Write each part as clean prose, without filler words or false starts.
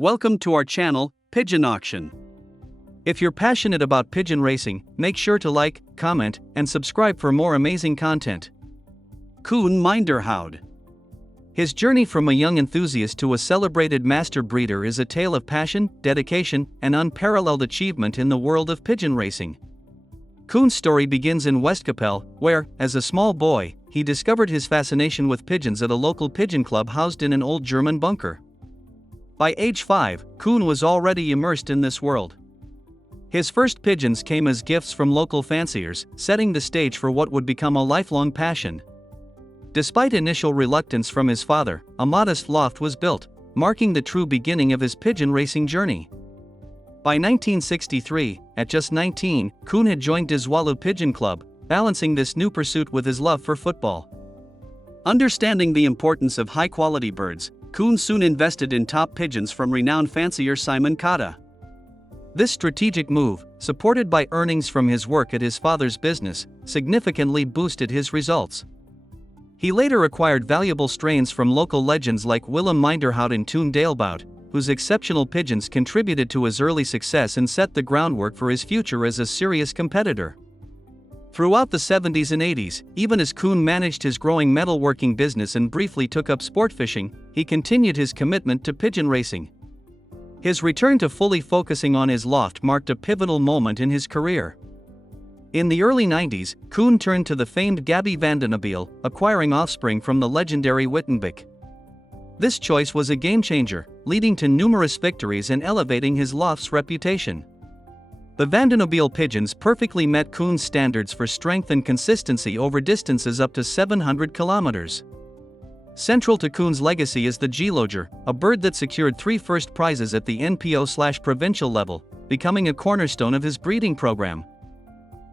Welcome to our channel, Pigeon Auction. If you're passionate about pigeon racing, make sure to like, comment, and subscribe for more amazing content. Koen Minderhout. His journey from a young enthusiast to a celebrated master breeder is a tale of passion, dedication, and unparalleled achievement in the world of pigeon racing. Koen's story begins in Westkapelle, where, as a small boy, he discovered his fascination with pigeons at a local pigeon club housed in an old German bunker. By age 5, Koen was already immersed in this world. His first pigeons came as gifts from local fanciers, setting the stage for what would become a lifelong passion. Despite initial reluctance from his father, a modest loft was built, marking the true beginning of his pigeon racing journey. By 1963, at just 19, Koen had joined Dizwalu Pigeon Club, balancing this new pursuit with his love for football. Understanding the importance of high-quality birds, Koen soon invested in top pigeons from renowned fancier Simon Cotta. This strategic move, supported by earnings from his work at his father's business, significantly boosted his results. He later acquired valuable strains from local legends like Willem Minderhout and Toon Dalebout, whose exceptional pigeons contributed to his early success and set the groundwork for his future as a serious competitor. Throughout the 70s and 80s, even as Koen managed his growing metalworking business and briefly took up sport fishing, he continued his commitment to pigeon racing. His return to fully focusing on his loft marked a pivotal moment in his career. In the early 90s, Koen turned to the famed Gabby van den Abel, acquiring offspring from the legendary Wittenbeck. This choice was a game-changer, leading to numerous victories and elevating his loft's reputation. The Van den Abel pigeons perfectly met Koen's standards for strength and consistency over distances up to 700 kilometers. Central to Koen's legacy is the Geelooger, a bird that secured 3 first prizes at the NPO/provincial level, becoming a cornerstone of his breeding program.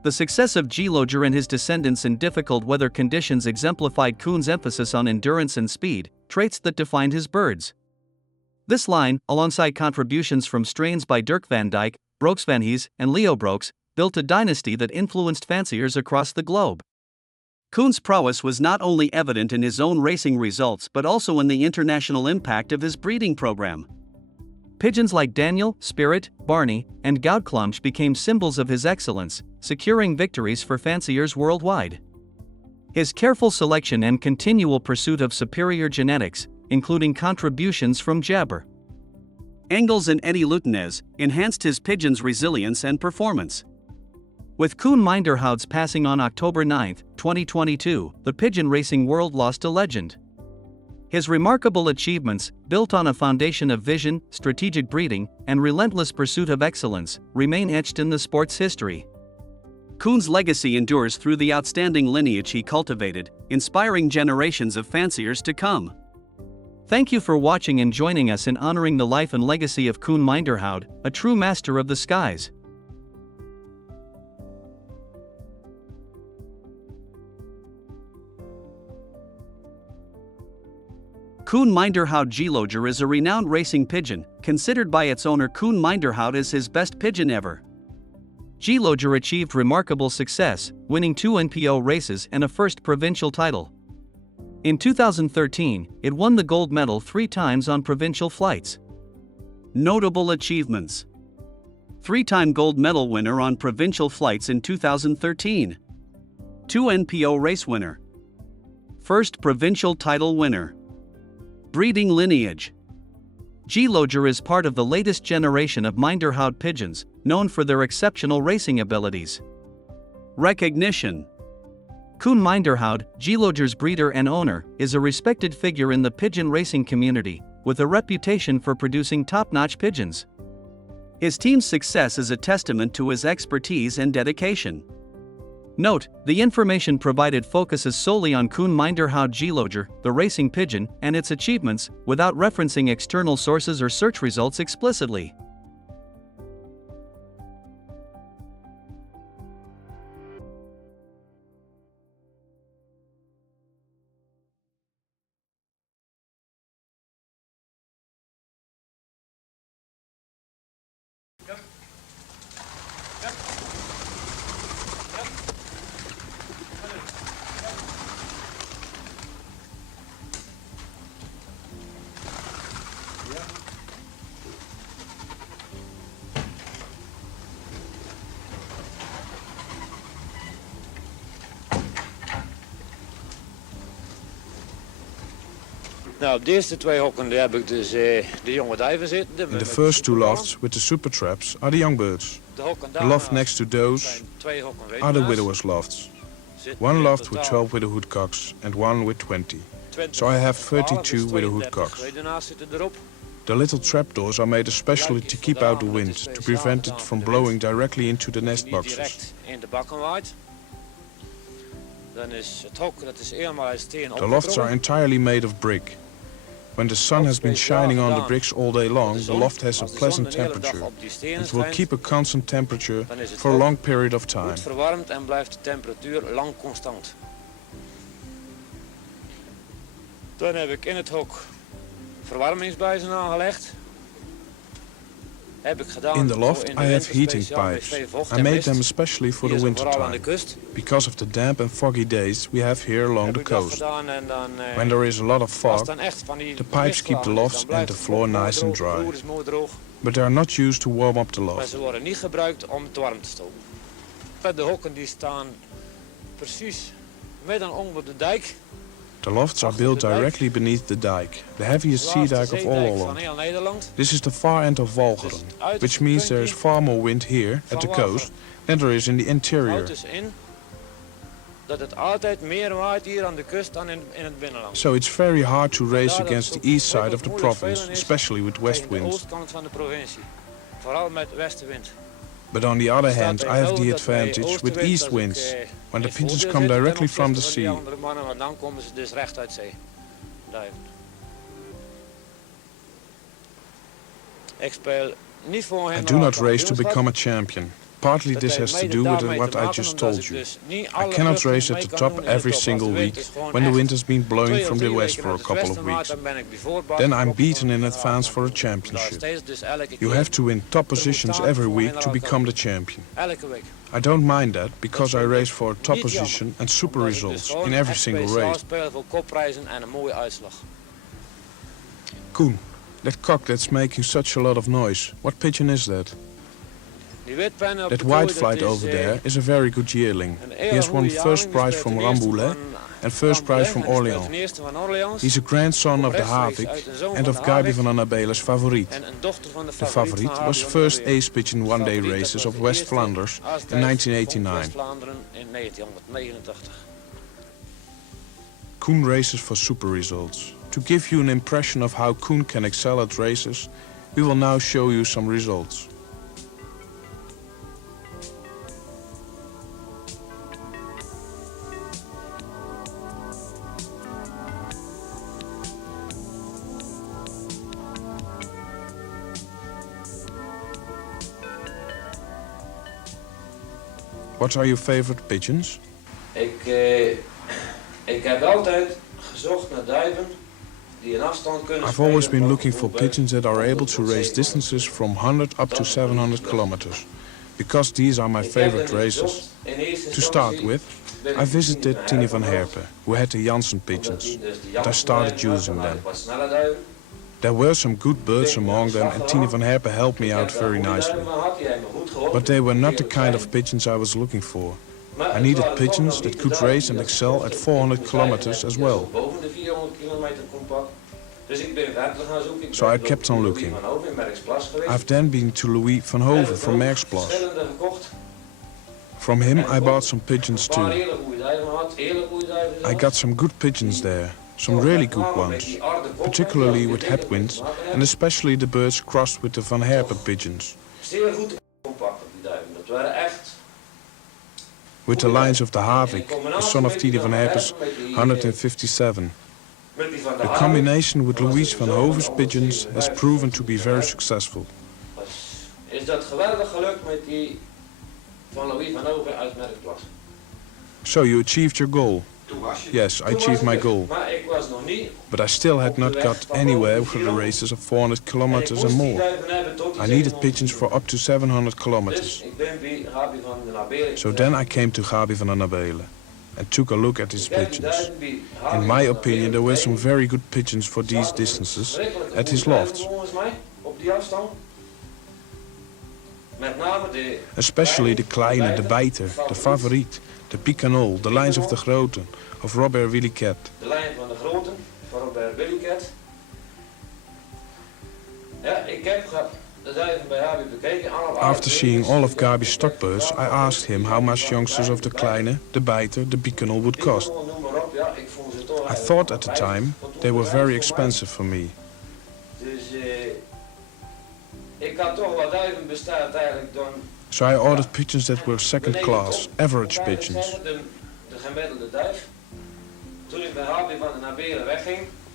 The success of Geelooger and his descendants in difficult weather conditions exemplified Koen's emphasis on endurance and speed, traits that defined his birds. This line, alongside contributions from strains by Dirk van Dijk, Brooks van Hees, and Leo Brooks, built a dynasty that influenced fanciers across the globe. Koen's prowess was not only evident in his own racing results but also in the international impact of his breeding program. Pigeons like Daniel, Spirit, Barney, and Goudklumsh became symbols of his excellence, securing victories for fanciers worldwide. His careful selection and continual pursuit of superior genetics, including contributions from Jabber, Engels and Eddie Lutenez, enhanced his pigeons' resilience and performance. With Koen Minderhout's passing on October 9, 2022, the pigeon racing world lost a legend. His remarkable achievements, built on a foundation of vision, strategic breeding, and relentless pursuit of excellence, remain etched in the sport's history. Koen's legacy endures through the outstanding lineage he cultivated, inspiring generations of fanciers to come. Thank you for watching and joining us in honoring the life and legacy of Koen Minderhout, a true master of the skies. Koen Minderhout Geelooger is a renowned racing pigeon, considered by its owner Koen Minderhout as his best pigeon ever. Geelooger achieved remarkable success, winning 2 NPO races and a first provincial title. In 2013, it won the gold medal 3 times on provincial flights. Notable achievements: 3-time gold medal winner on provincial flights in 2013. 2 NPO race winner. First provincial title winner. Breeding lineage: Geelooger is part of the latest generation of Minderhout pigeons, known for their exceptional racing abilities. Recognition: Koen Minderhout, Geelooger's breeder and owner, is a respected figure in the pigeon racing community, with a reputation for producing top-notch pigeons. His team's success is a testament to his expertise and dedication. Note: the information provided focuses solely on Koen Minderhout Geelooger, the racing pigeon, and its achievements, without referencing external sources or search results explicitly. Nou, op de eerste 2 hokken daar heb ik dus de jonge duiven zitten. In the first 2 lofts with the super traps are the young birds. The loft next to those are the widowers' lofts. 1 loft with 12 widow woodcocks and 1 with 20. So I have 32 widow woodcocks. The little trapdoors are made especially to keep out the wind, to prevent it from blowing directly into the nest boxes. The lofts are entirely made of brick. When the sun has been shining on the bricks all day long, the loft has a pleasant temperature. It will keep a constant temperature for a long period of time. Goed verwarmd en blijft de temperatuur lang constant. Dan heb ik in het hok verwarmingsbuizen aangelegd. Heb ik gedaan in the loft, in I have heating pipes. I made them especially for the winter time, because of the damp and foggy days we have here along the coast. When there is a lot of fog, the pipes keep the lofts and the floor nice and dry. But they are not used to warm up the loft. Ze worden niet gebruikt om het warm te stoken. De hokken die staan precies midden onder de dijk. The lofts are built directly beneath the dike, the heaviest sea dike of all Holland. This is the far end of Walcheren, which means there is far more wind here, at the coast, than there is in the interior. So it's very hard to race against the east side of the province, especially with west winds. But on the other hand, I have the advantage with east winds, when the pigeons come directly from the sea. I do not race to become a champion. Partly this has to do with what I just told you. I cannot race at the top every single week when the wind has been blowing from the west for a couple of weeks. Then I'm beaten in advance for a championship. You have to win top positions every week to become the champion. I don't mind that because I race for a top position and super results in every single race. Koen, that cock that's making such a lot of noise, what pigeon is that? That white flight over there is a very good yearling. He has won first prize from Rambouillet and first prize from Orléans. He's a grandson of de Havik and of Gabi van Annabele's Favoriet. The Favoriet was first ace pigeon one-day races of West Flanders in 1989. Koen races for super results. To give you an impression of how Koen can excel at races, we will now show you some results. What are your favorite pigeons? Ik heb altijd gezocht naar duiven die een afstand kunnen I've always been looking for pigeons that are able to race distances from 100 up to 700 kilometers, because these are my favorite races. To start with, I visited Tini van Herpen, who had the Janssen pigeons, and I started using them. There were some good birds among them, and Tini van Herpen helped me out very nicely. But they were not the kind of pigeons I was looking for. I needed pigeons that could race and excel at 400 kilometers as well. So I kept on looking. I've then been to Louis van Hoven from Merksplas. From him I bought some pigeons too. I got some good pigeons there. Some really good ones, particularly with headwinds, and especially the birds crossed with the Van Herpen pigeons. With the lines of the Havik, the son of Tini van Herpen's 157. The combination with Louis van Hoven's pigeons has proven to be very successful. Is dat geweldig gelukt met die van Louis van Hoven uit Merksplas? So you achieved your goal. Yes, I achieved my goal. But I still had not got anywhere for the races of 400 kilometers and more. I needed pigeons for up to 700 kilometers. So then I came to Gabi van Annabele and took a look at his pigeons. In my opinion, there were some very good pigeons for these distances at his lofts. Especially the Kleine, the Bijter, the Favoriet, the Picanol, the lines of the Groten, of Robert Willicat. van Robert Willicat. Ja, ik heb de duiven bij Gabi bekeken. After seeing all of Gabi's stock birds, I asked him how much youngsters of the Kleine, the Biter, the Picanol would cost. I thought at the time they were very expensive for me. So I ordered pigeons that were second class, average pigeons.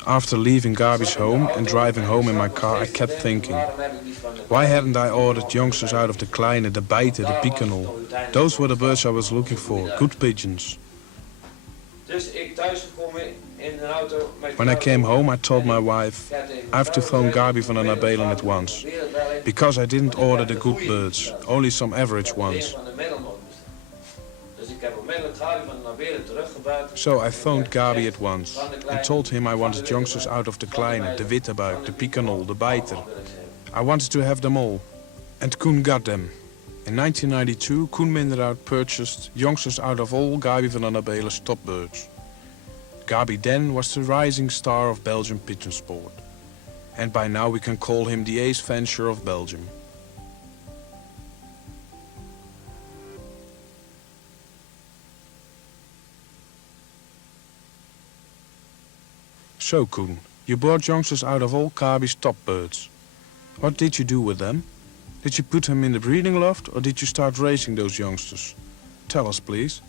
After leaving Gabi's home and driving home in my car, I kept thinking, why hadn't I ordered youngsters out of the Kleine, the Biter, the Picanol? Those were the birds I was looking for, good pigeons. When I came home, I told my wife, I have to phone Gabi van der Nabelen at once, because I didn't order the good birds, only some average ones. So I phoned Gabi at once and told him I wanted youngsters out of the Kleine, the Wittebuik, the Picanol, the Biter. I wanted to have them all. And Koen got them. In 1992, Koen Minderhout purchased youngsters out of all Gabi van der Nabelen's top birds. Gabi then was the rising star of Belgian pigeon sport. And by now we can call him the ace fancier of Belgium. So, Koen, you bought youngsters out of all Gabi's top birds. What did you do with them? Did you put them in the breeding loft or did you start racing those youngsters? Tell us, please.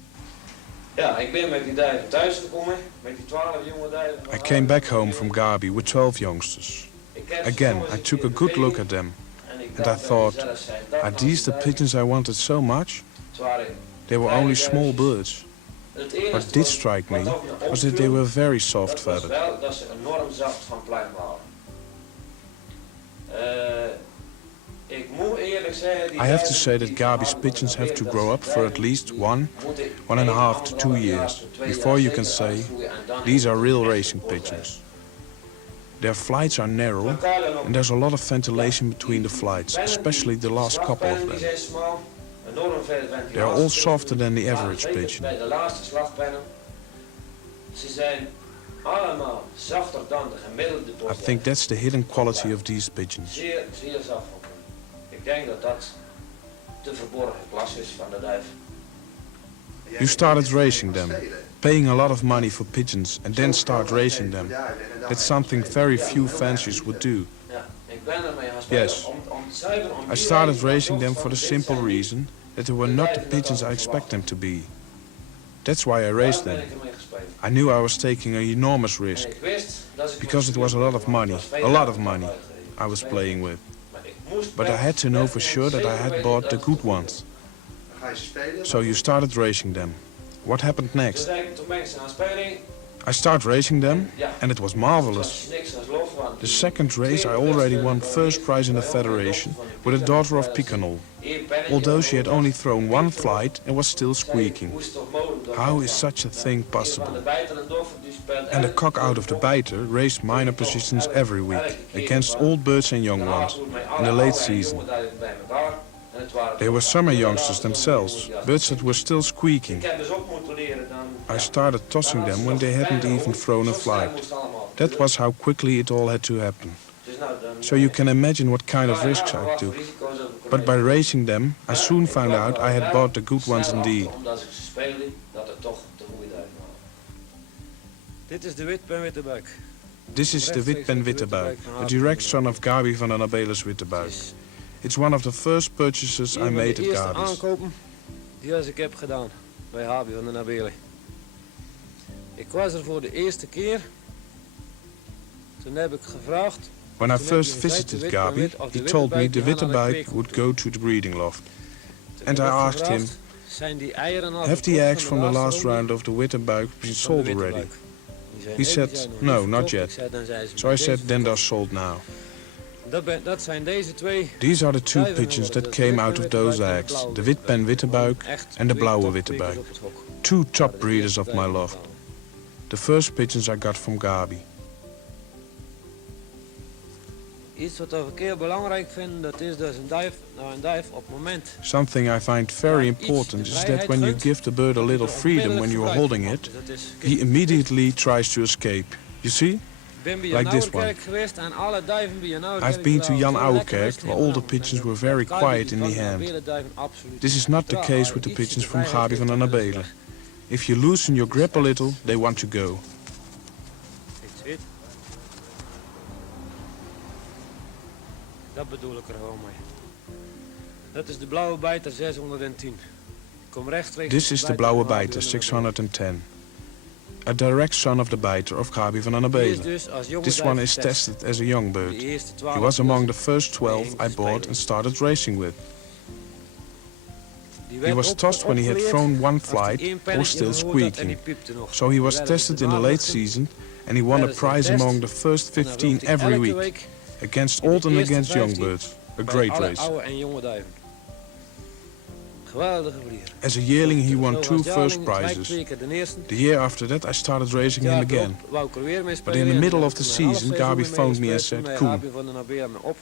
Ja, ik ben met die duiven thuis gekomen, met die 12 jonge duiven. I came back home from Gabi with 12 youngsters. Again, I took a good look at them. And I thought, are these the pigeons I wanted so much? They were only small birds. What did strike me was that they were very soft-feathered. I have to say that Gabi's pigeons have to grow up for at least 1.5 to 2 years before you can say, these are real racing pigeons. Their flights are narrow and there's a lot of ventilation between the flights, especially the last couple of them. They are all softer than the average pigeon. I think that's the hidden quality of these pigeons. You started racing them, paying a lot of money for pigeons and then start racing them. That's something very few fanciers would do. Yes, I started racing them for the simple reason that they were not the pigeons I expect them to be. That's why I raced them. I knew I was taking an enormous risk, because it was a lot of money I was playing with. But I had to know for sure that I had bought the good ones. So you started racing them. What happened next? I started racing them, and it was marvelous. The second race I already won first prize in the federation with a daughter of Picanol, although she had only thrown one flight and was still squeaking. How is such a thing possible? And a cock out of the Biter raced minor positions every week, against old birds and young ones, in the late season. They were summer youngsters themselves, birds that were still squeaking. I started tossing them when they hadn't even thrown a flight. That was how quickly it all had to happen. So you can imagine what kind of risks I took. But by racing them, I soon found out I had bought the good ones indeed. Dit is de Witpen Wittebuik. This is the Witpen Wittebuik, a direct son of Gabi van der Nabelen's Wittebuik. It's one of the first purchases I made at Gabi's. Aankopen die ik heb gedaan bij Gabi van der Nabelen. Ik was er voor de eerste keer. Toen heb ik gevraagd. When I first visited Gabi, he told me the Wittebuik would go to the breeding loft. And I asked him, have the eggs from the last round of the Wittebuik been sold already? He said, no, not yet. So I said, then they're sold now. These are the two pigeons that came out of those eggs, the Witpen Wittebuik and the Blauwe Wittebuik. Two top breeders of my loft. The first pigeons I got from Gabi. Iets wat we keer belangrijk vinden, dat is dus een duif op moment. Something I find very important is that when you give the bird a little freedom when you are holding it, he immediately tries to escape. You see? ben bij like Jan this one. Ouwerkerk geweest en alle duiven bij Jan Ouwerkerk. I've been to Jan Zo Ouwerkerk, lekker where all the pigeons were very quiet in the hand. This is not the case with the pigeons from Gabi van Annabele. If you loosen your grip a little, they want to go. Zit. Dat bedoel ik er gewoon mee. Dat is de blauwe bijter 610. Ik kom rechtstreeks. This is the blauwe bijter 610. A direct son of the biter of Gabi van Annabele. This one is tested as a young bird. He was among the first 12 I bought and started racing with. He was tossed when he had thrown one flight or still squeaking. So he was tested in the late season and he won a prize among the first 15 every week. Against old and against young birds. A great race. As a yearling he won 2 first prizes. The year after that I started racing him again. But in the middle of the season Gabi phoned me and said, Koen,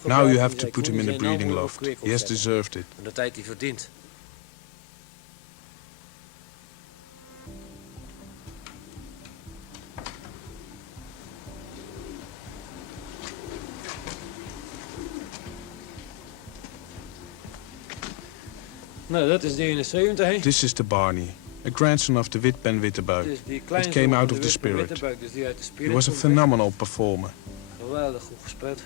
now you have to put him in the breeding loft. He has deserved it. Nou, dat is de 71, hè? This is the Barney, a grandson of the Witben Wittebuik. It came out of the spirit. He was a phenomenal performer. Geweldig goed gespeeld.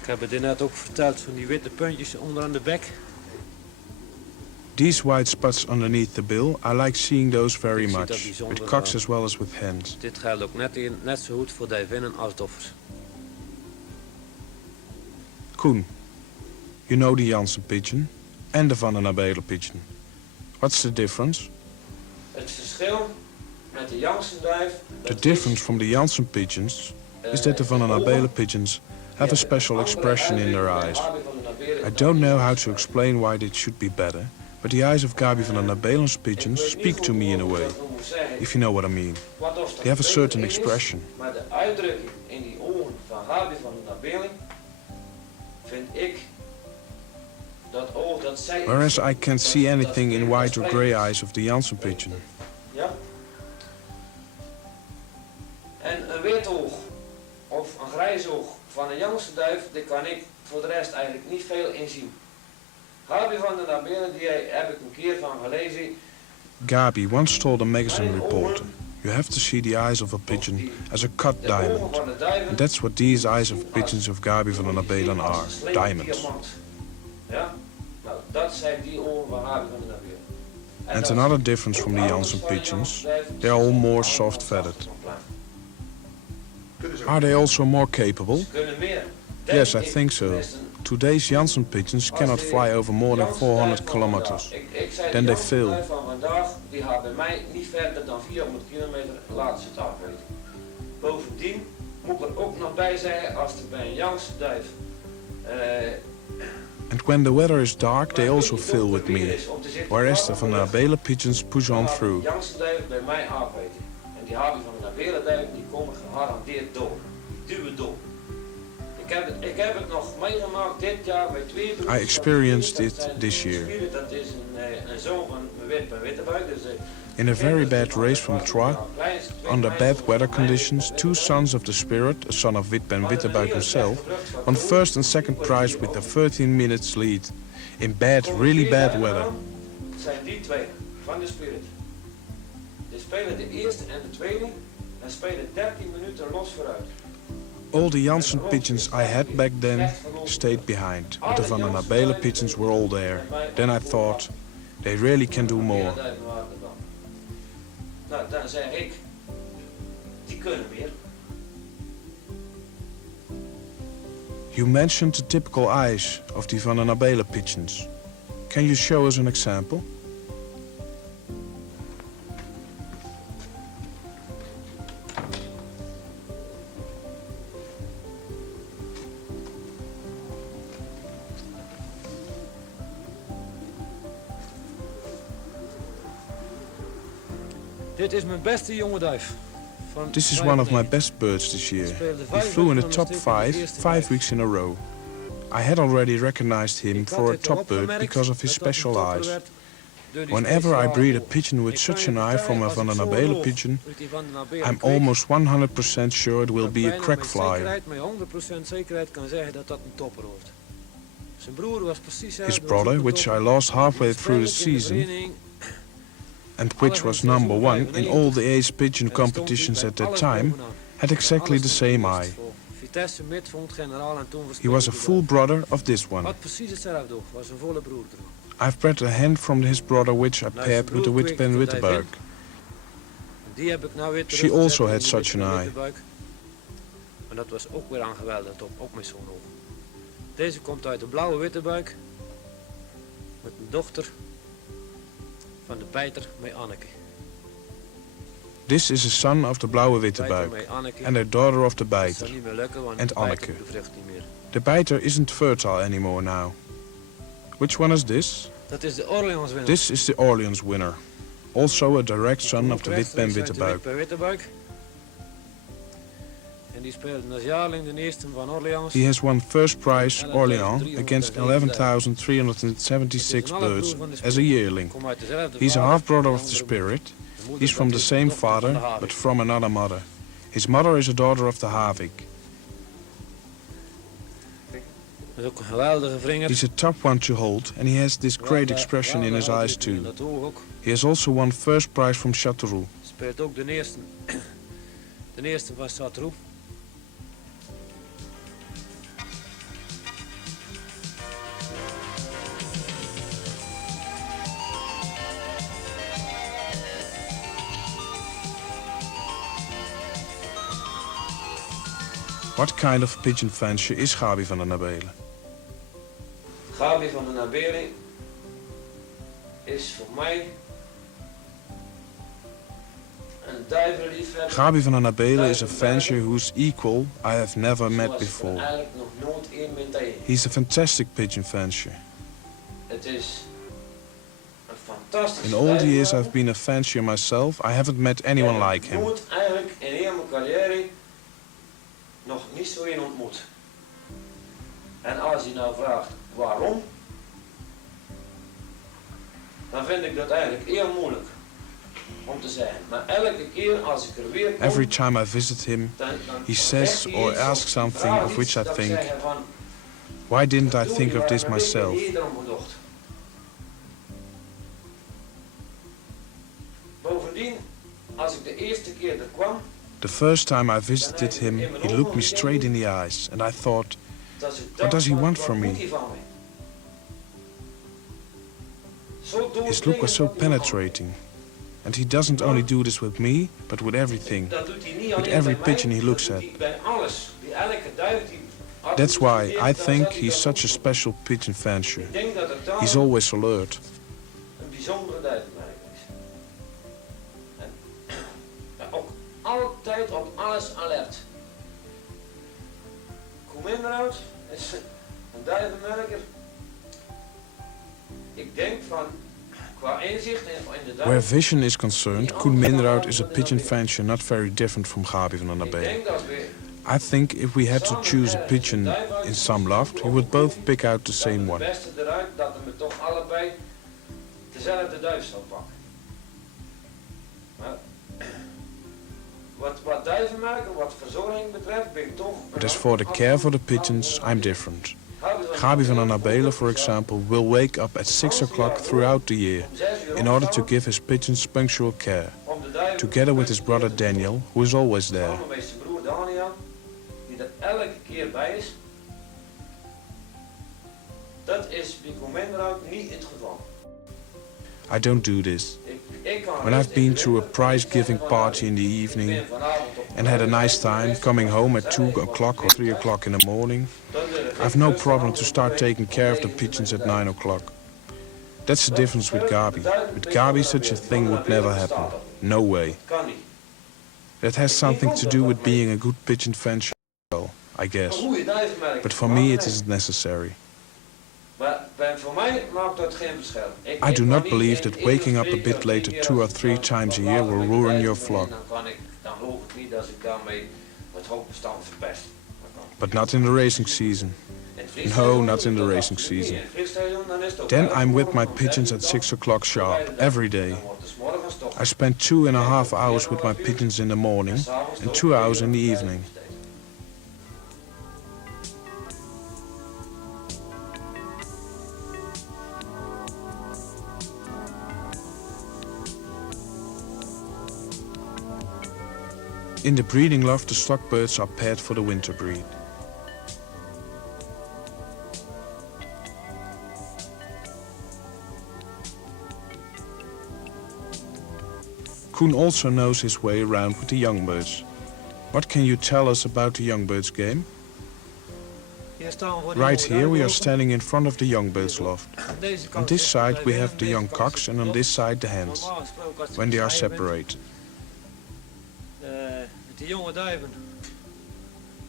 Ik heb het je net ook verteld van die witte puntjes onderaan de bek. These white spots underneath the bill, I like seeing those very much, with cocks as well as with hens. Dit geldt ook net zo goed voor duivinnen als doffers. Koen, you know the Janssen pigeon and the Van Annabele pigeon. What's the difference? Het verschil met de Janssen-duif... The difference from the Janssen pigeons is that the Van Annabele pigeons have a special expression in their eyes. I don't know how to explain why this should be better, but the eyes of Gabi van Annabele's pigeons speak to me in a way, if you know what I mean. They have a certain expression. Maar de uitdrukking in die ogen van Gabi van Annabele vind ik dat oog dat zij... Whereas I can't see anything in white or grey eyes of the Janssen pigeon. Ja. En een wit oog of een grijs oog van een Janssen duif, daar kan ik voor de rest eigenlijk niet veel in zien. Gabi van Annabele, die heb ik een keer van gelezen. Gabi once told a magazine reporter, you have to see the eyes of a pigeon as a cut diamond. And that's what these eyes of pigeons of Gabi van Annabele are, diamonds. Ja, nou dat zijn die ogen van Gabi van Annabele. And another difference from the Janssen pigeons, they are all more soft-feathered. Are they also more capable? Yes, I think so. Today's Janssen pigeons cannot fly over more than 400 kilometers. Then they fail. Die gaat bij mij niet verder dan 400 kilometer, laten ze het afweten. Bovendien moet ik er ook nog bij zeggen, als er bij een Janssen duif... And when the weather is dark, they also fail with me, whereas the Van Annabele pigeons push on through. Janssen duiven bij mij afweten. En die Gabi van Annabele duiven, die komen gegarandeerd door. Die duwen door. Ik heb het nog meegemaakt dit jaar bij 2 I experienced it this year. Dat is een zoon van mijn Wittebuik. In a very bad race from Troyes, under bad weather conditions, 2 sons of the Spirit, a son of Witben Wittebuik himself, won first and second prize with a 13 minutes lead. In bad, really bad weather. Zijn die twee van de Spirit. Die spelen de eerste en de tweede en spelen 13 minuten los vooruit. All the Janssen pigeons I had back then stayed behind, but the Van Annabele pigeons were all there. Then I thought, they really can do more. Nou, dan zeg ik, die kunnen meer. You mentioned the typical eyes of the Van den Abele pigeons. Can you show us an example? Dit is mijn beste jonge duif. This is one of my best birds this year. He flew in the top 5 weeks in a row. I had already recognized him for a top bird because of his special eyes. Whenever I breed a pigeon with such an eye from a Van den Abele pigeon, I'm almost 100% sure it will be a crack flyer. His brother, which I lost halfway through the season, and which was number 1 in all the ace pigeon competitions at that time, had exactly the same eye. He was a full brother of this one. I've bred a hen from his brother which I paired with the Witpen Wittebuik. She also had such an eye. En dat was ook weer aan geweldig top, ook met zo'n oog. Deze komt uit de blauwe Wittebuik met een dochter van de bijter met Anneke. This is a son of the blauwe Wittebuik and a daughter of the bijter and Anneke. The bijter isn't fertile anymore now. Which one is this? Dat is de Orleans winner. This is the Orleans winner. Also a direct son of the Witpen Wittebuik. En die speelde als jaarling de eerste van Orleans. He has won first prize Orleans against 11,376 birds as a yearling. He's a half-brother of the Spirit. He's from the same father, but from another mother. His mother is a daughter of the Havik. Dat is ook een geweldige vringer. He's a tough one to hold, and he has this great expression in his eyes too. He has also won first prize from Châteauroux. Speelt ook de eerste van Châteauroux. What kind of pigeon fancier is Gabi van den Abele? Gabi van den Abele is voor mij een duivenliefhebber. Gabi van den Abele is a fancier whose equal I have never met before. He's a fantastic pigeon fancier. Het is een fantastisch. In all the years I've been a fancier myself, I haven't met anyone like him. Nooit eigenlijk in heel mijn carrière nog niet zo in ontmoet. En als je nou vraagt waarom, dan vind ik dat eigenlijk heel moeilijk om te zeggen. Maar elke keer als ik er weer kom, Every time I visit him, he says or asks something of which I think, why didn't I think of this myself? Bovendien, als ik de eerste keer er kwam, the first time I visited him, he looked me straight in the eyes, and I thought, what does he want from me? His look was so penetrating, and he doesn't only do this with me, but with everything, with every pigeon he looks at. That's why I think he's such a special pigeon fancier. He's always alert. Altijd op alles alert. Koen Minderhout is een duivenmerker. Ik denk van, qua inzicht in de duiven... Where vision is concerned, Koen Minderhout is a pigeon fancier not very different from Gabi van den Abele. I think if we had to choose a pigeon in some loft, we would both pick out the same one. Het beste eruit dat we toch allebei dezelfde duif zou pakken. Maar, wat duivenmerken, wat verzorging betreft, ben ik toch... But as for the care for the pigeons, I'm different. Gabi van den Abele, for example, will wake up at 6 o'clock throughout the year in order to give his pigeons punctual care, together with his brother Daniel, who is always there. Samen met zijn broer Daniel, die er elke keer bij is. Dat is bij Koen Minderhout niet het geval. I don't do this. When I've been to a prize-giving party in the evening and had a nice time coming home at 2 o'clock or 3 o'clock in the morning, I've no problem to start taking care of the pigeons at 9 o'clock. That's the difference with Gabi. With Gabi such a thing would never happen. No way. That has something to do with being a good pigeon fan, I guess. But for me it isn't necessary. I do not believe that waking up a bit later 2 or 3 times a year will ruin your flock. But not in the racing season. No, not in the racing season. Then I'm with my pigeons at 6 o'clock sharp, every day. I spend 2.5 hours with my pigeons in the morning and 2 hours in the evening. In the breeding loft, the stock birds are paired for the winter breed. Koen also knows his way around with the young birds. What can you tell us about the young birds game? Right here we are standing in front of the young birds loft. On this side we have the young cocks and on this side the hens, when they are separated. Met die jonge duiven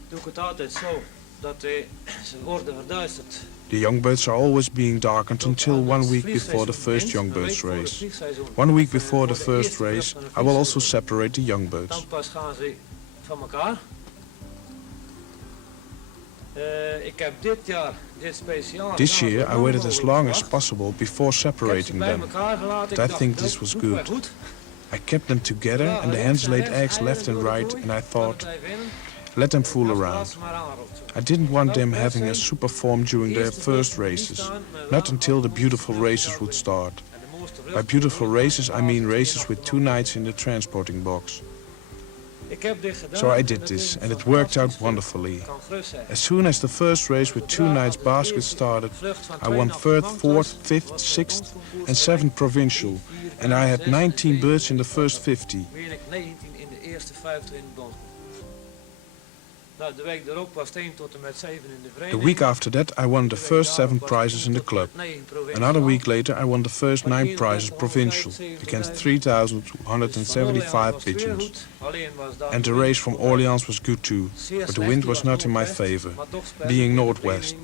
doe ik het altijd zo dat ze worden verduisterd. The young birds are always being darkened until 1 week before the first young birds race. 1 week before the first race, I will also separate the young birds. Dan pas gaan ze van elkaar. Ik heb dit jaar dit speciaal. This year I waited as long as possible before separating them. But I think this was good. I kept them together and the hens laid eggs left and right and I thought, let them fool around. I didn't want them having a super form during their first races, not until the beautiful races would start. By beautiful races I mean races with 2 nights in the transporting box. So I did this and it worked out wonderfully. As soon as the first race with 2 nights basket started, I won 3rd, 4th, 5th, 6th and 7th provincial. And I had 19 birds in the first 50. The week after that I won the first 7 prizes in the club. Another week later I won the first 9 prizes provincial against 3,275 pigeons. And the race from Orleans was good too, but the wind was not in my favor, being northwest.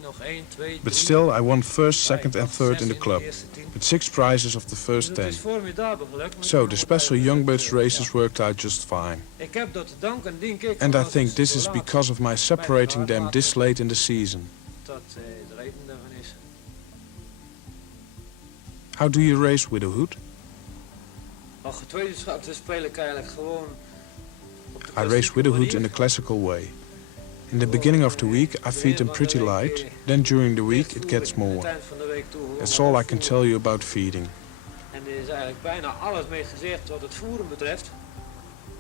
But still I won first, second and third in the club, with 6 prizes of the first 10. So the special young birds races worked out just fine. And I think this is because of my separating them this late in the season. How do you race widowhood? I race widowhood in the classical way. In the beginning of the week I feed them pretty light, then during the week it gets more. That's all I can tell you about feeding. En er is eigenlijk bijna alles mee gezegd wat het voeren betreft.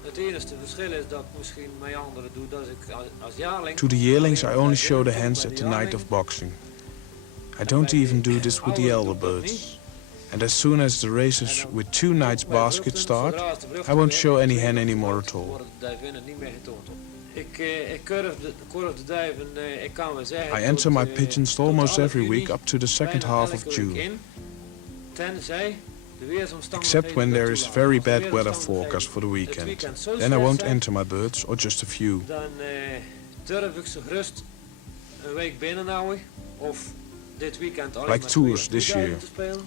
Het enige verschil is dat misschien mijn anderen doe dat ik als jaarling... To the yearlings I only show the hens at the night of boxing. I don't even do this with the elder birds. And as soon as the races with 2 nights basket start, I won't show any hen anymore at all. I enter my pigeons almost every week up to the second half of June. Except when there is very bad weather forecast for the weekend. Then I won't enter my birds, or just a few. Like tours this year.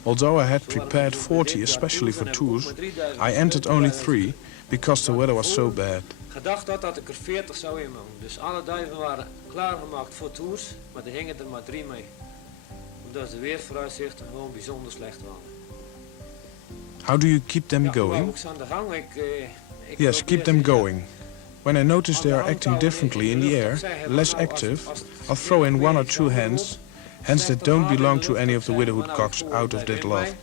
Although I had prepared 40 especially for tours, I entered only 3 because the weather was so bad. Gedacht had dat ik er 40 zou inwonen. Dus alle duiven waren klaargemaakt voor tours, maar er hingen er maar 3 mee. Omdat de weersvooruitzichten gewoon bijzonder slecht waren. How do you keep them going? Yes, keep them going. When I notice they are acting differently in the air, less active, I'll throw in 1 or 2 hens that don't belong to any of the widowhood cocks out of that loft.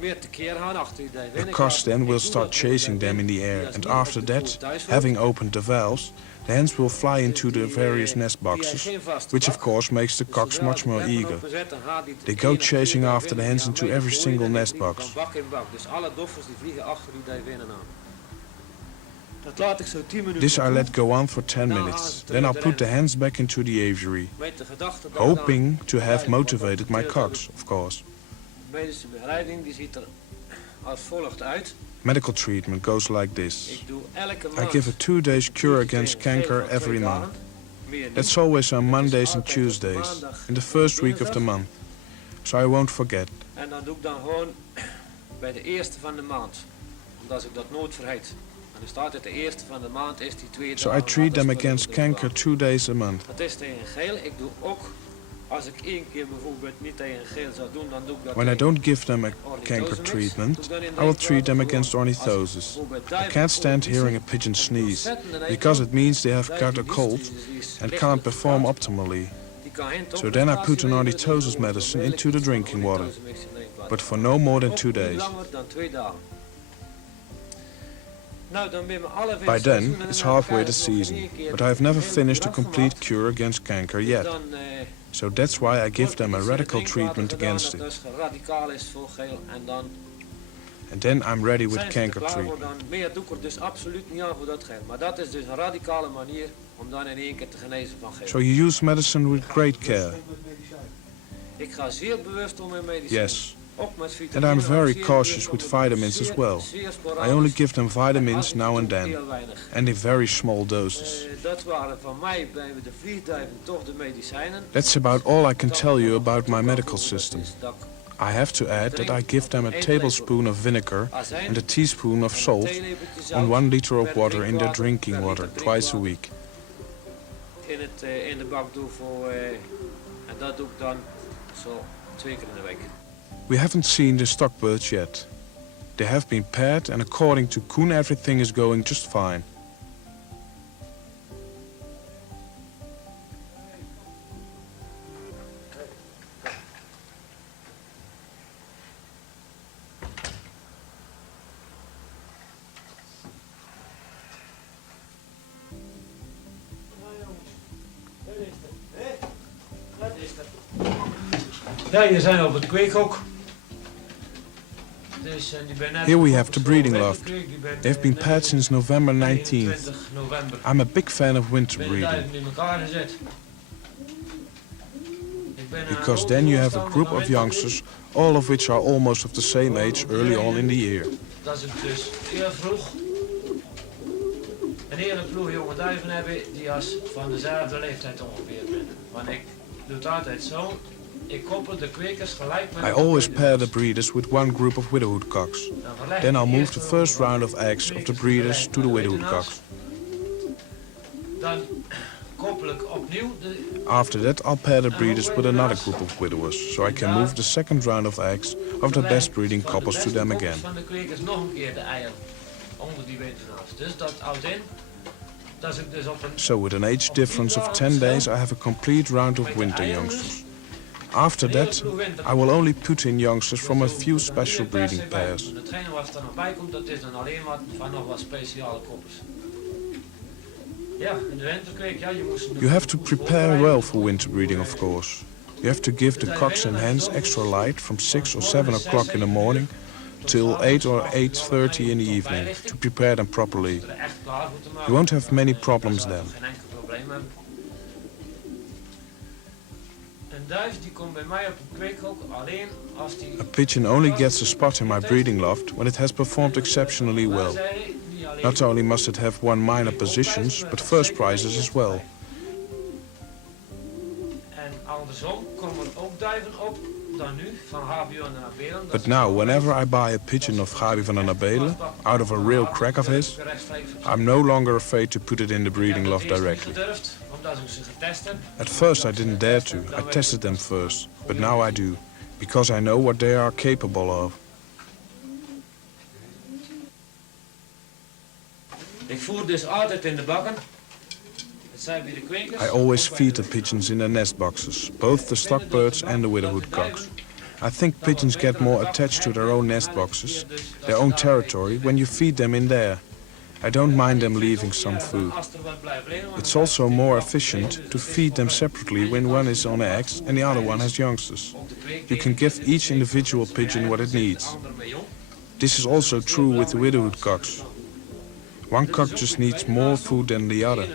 The cocks then will start chasing them in the air, and after that, having opened the valves, the hens will fly into the various nest boxes, which of course makes the cocks much more eager. They go chasing after the hens into every single nest box. This I let go on for 10 minutes, then I'll put the hens back into the aviary, hoping to have motivated my cocks, of course. Medical treatment goes like this. I give a 2-day cure against canker every month. That's always on Mondays and Tuesdays, in the first week of the month, so I won't forget. En dan doe ik dan gewoon bij de eerste van de maand, omdat ik dat nooit vergeet. En dan staat het de eerste van de maand is die 2 dagen. So I treat them against canker 2 days a month. Dat is tegen geel. Ik doe ook, als ik 1 keer bijvoorbeeld niet tegen geel zou doen, dan doe ik dat. When I don't give them a canker treatment, I will treat them against ornithosis. I can't stand hearing a pigeon sneeze, because it means they have got a cold and can't perform optimally. So then I put an ornithosis medicine into the drinking water, but for no more than 2 days. By then, it's halfway the season, but I have never finished a complete cure against canker yet. So that's why I give them a radical treatment against it. And then I'm ready with canker treatment. Meer doe ik er dus absoluut niet aan voor dat geld. Maar dat is dus een radicale manier om dan in 1 keer te genezen van geel. So you use medicine with great care? Ik ga zeer bewust om met medicijn. Yes. And I'm very cautious with vitamins as well. I only give them vitamins now and then, and in very small doses. That's about all I can tell you about my medical system. I have to add that I give them a tablespoon of vinegar and a teaspoon of salt on 1 liter of water in their drinking water twice a week. In de bak doe voor, en dat doe ik dan zo 2 keer in de week. We haven't seen the stockbirds yet. They have been paired, and according to Koen everything is going just fine. Ja, hier zijn we op het kweekhok. Here we have the breeding loft. They've been paired since November 19th. I'm a big fan of winter breeding, because then you have a group of youngsters, all of which are almost of the same age early on in the year. Dat ik dus heel vroeg een hele ploeg jonge duiven heb die als van dezelfde leeftijd ongeveer ben. Want ik doe het altijd zo. Ik koppel de kwekers gelijk met I always pair the breeders with one group of widowhood cocks. Then I'll move the first round of eggs of the breeders to the widowhood cocks. Dan koppel ik opnieuw de... After that, I'll pair the breeders with another group of widowers, so I can move the second round of eggs of the best breeding couples to them again. Van de kwekers nog een keer de eieren onder die winternaast. Dus dat houdt in dat ik dus op een... So with an age difference of 10 days, I have a complete round of winter youngsters. After that, I will only put in youngsters from a few special breeding pairs. Hetgene wat er nog bij komt, dat is dan alleen wat van nog wat speciale koppels. Ja, in de winterkweek, ja, je moest... You have to prepare well for winter breeding, of course. You have to give the cocks and hens extra light from 6 or 7 o'clock in the morning till 8 or 8:30 in the evening to prepare them properly. You won't have many problems then. A pigeon only gets a spot in my breeding loft when it has performed exceptionally well. Not only must it have won minor positions, but first prizes as well. But now, whenever I buy a pigeon of Gabi van den Abelen, out of a real crack of his, I'm no longer afraid to put it in the breeding loft directly. At first I didn't dare to, I tested them first, but now I do, because I know what they are capable of. Ik voer dus altijd in de bakken. Het zijn weer de kwekers. I always feed the pigeons in their nest boxes, both the stockbirds and the widowhood cocks. I think pigeons get more attached to their own nest boxes, their own territory, when you feed them in there. I don't mind them leaving some food. It's also more efficient to feed them separately when one is on eggs and the other one has youngsters. You can give each individual pigeon what it needs. This is also true with the widowhood cocks. One cock just needs more food than the other.